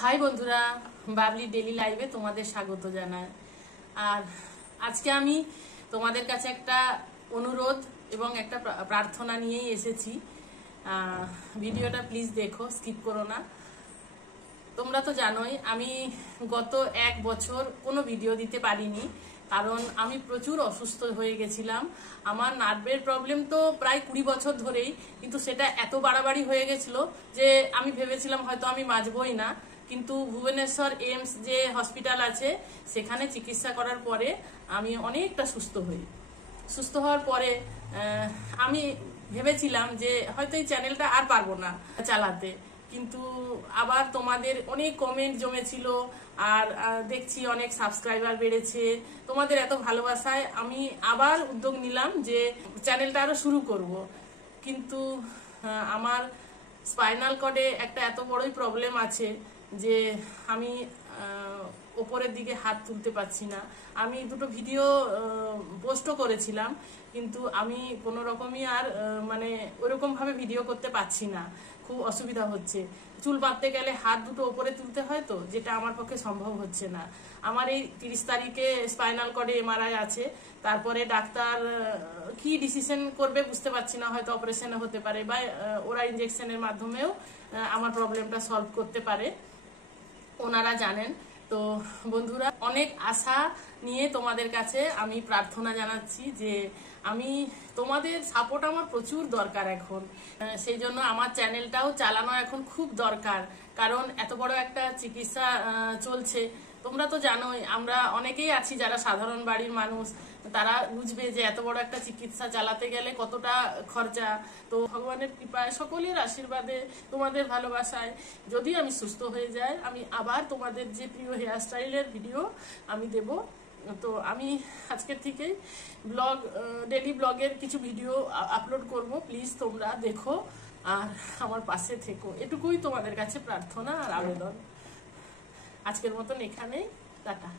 High বন্ধুরা, Babli daily লাইভে তোমাদের স্বাগত জানাই। আর আজকে আমি তোমাদের কাছে একটা অনুরোধ এবং একটা প্রার্থনা নিয়েই এসেছি। ভিডিওটা প্লিজ দেখো, স্কিপ করো না। তোমরা তো জানোই আমি গত 1 বছর কোনো ভিডিও দিতে পারিনি, কারণ আমি প্রচুর অসুস্থ হয়ে গেছিলাম। আমার নার্ভের প্রবলেম তো প্রায় 20 বছর ধরেই, কিন্তু সেটা এত বাড়াবাড়ি হয়ে গেছিল যে আমি ভেবেছিলাম হয়তো আমি বাঁচবই না। কিন্তু ভুবনেশ্বর এইমস যে হসপিটাল আছে সেখানে চিকিৎসা করার পরে আমি অনেকটা সুস্থ হওয়ার পরে আমি ভেবেছিলাম যে হয়তো এই চ্যানেলটা আর পারবো না চালাতে। কিন্তু আবার তোমাদের অনেক কমেন্ট জমেছিল, আর দেখছি অনেক সাবস্ক্রাইবার বেড়েছে। তোমাদের এত ভালোবাসায় আমি আবার উদ্যোগ নিলাম যে চ্যানেলটা আরো শুরু করব। কিন্তু আমার স্পাইনাল কর্ডে একটা এত বড়ই প্রবলেম আছে যে আমি ওপরের দিকে হাত তুলতে পারছি না। আমি দুটো ভিডিও পোস্টও করেছিলাম, কিন্তু আমি কোনো রকমই আর মানে ওরকম ভাবে ভিডিও করতে পারছি না। খুব অসুবিধা হচ্ছে। চুল বাঁধতে গেলে হাত দুটো ওপরে তুলতে হয়, তো যেটা আমার পক্ষে সম্ভব হচ্ছে না। আমার এই 30 তারিখে স্পাইনাল কর্ডে এমআরআই আছে। তারপরে ডাক্তার কি ডিসিশন করবে বুঝতে পারছি না। হয়তো অপারেশনে হতে পারে বা ওরা ইনজেকশনের মাধ্যমেও আমার প্রবলেমটা সলভ করতে পারে, ওনারা জানেন। তো বন্ধুরা, অনেক আশা নিয়ে তোমাদের কাছে আমি প্রার্থনা জানাচ্ছি যে আমি তোমাদের সাপোর্ট আমার প্রচুর দরকার এখন। সেই জন্য আমার চ্যানেলটাও চালানো এখন খুব দরকার, কারণ এত বড় একটা চিকিৎসা চলছে। তোমরা তো জানোই, আমরা অনেকেই আছি যারা সাধারণ বাড়ির মানুষ, তারা বুঝবে যে এত বড় একটা চিকিৎসা চালাতে গেলে কতটা খরচা। তো ভগবানের কৃপায়, সকলের আশীর্বাদে, তোমাদের ভালোবাসায় যদি আমি সুস্থ হয়ে যাই, আমি আবার তোমাদের যে প্রিয় হেয়ার স্টাইলের ভিডিও আমি দেব। তো আমি আজকের থেকেই ডেলি ব্লগের কিছু ভিডিও আপলোড করব। প্লিজ তোমরা দেখো আর আমার পাশে থেকো, এটুকুই তোমাদের কাছে প্রার্থনা আর আবেদন। আজকের মতন এখানেই, টাটা।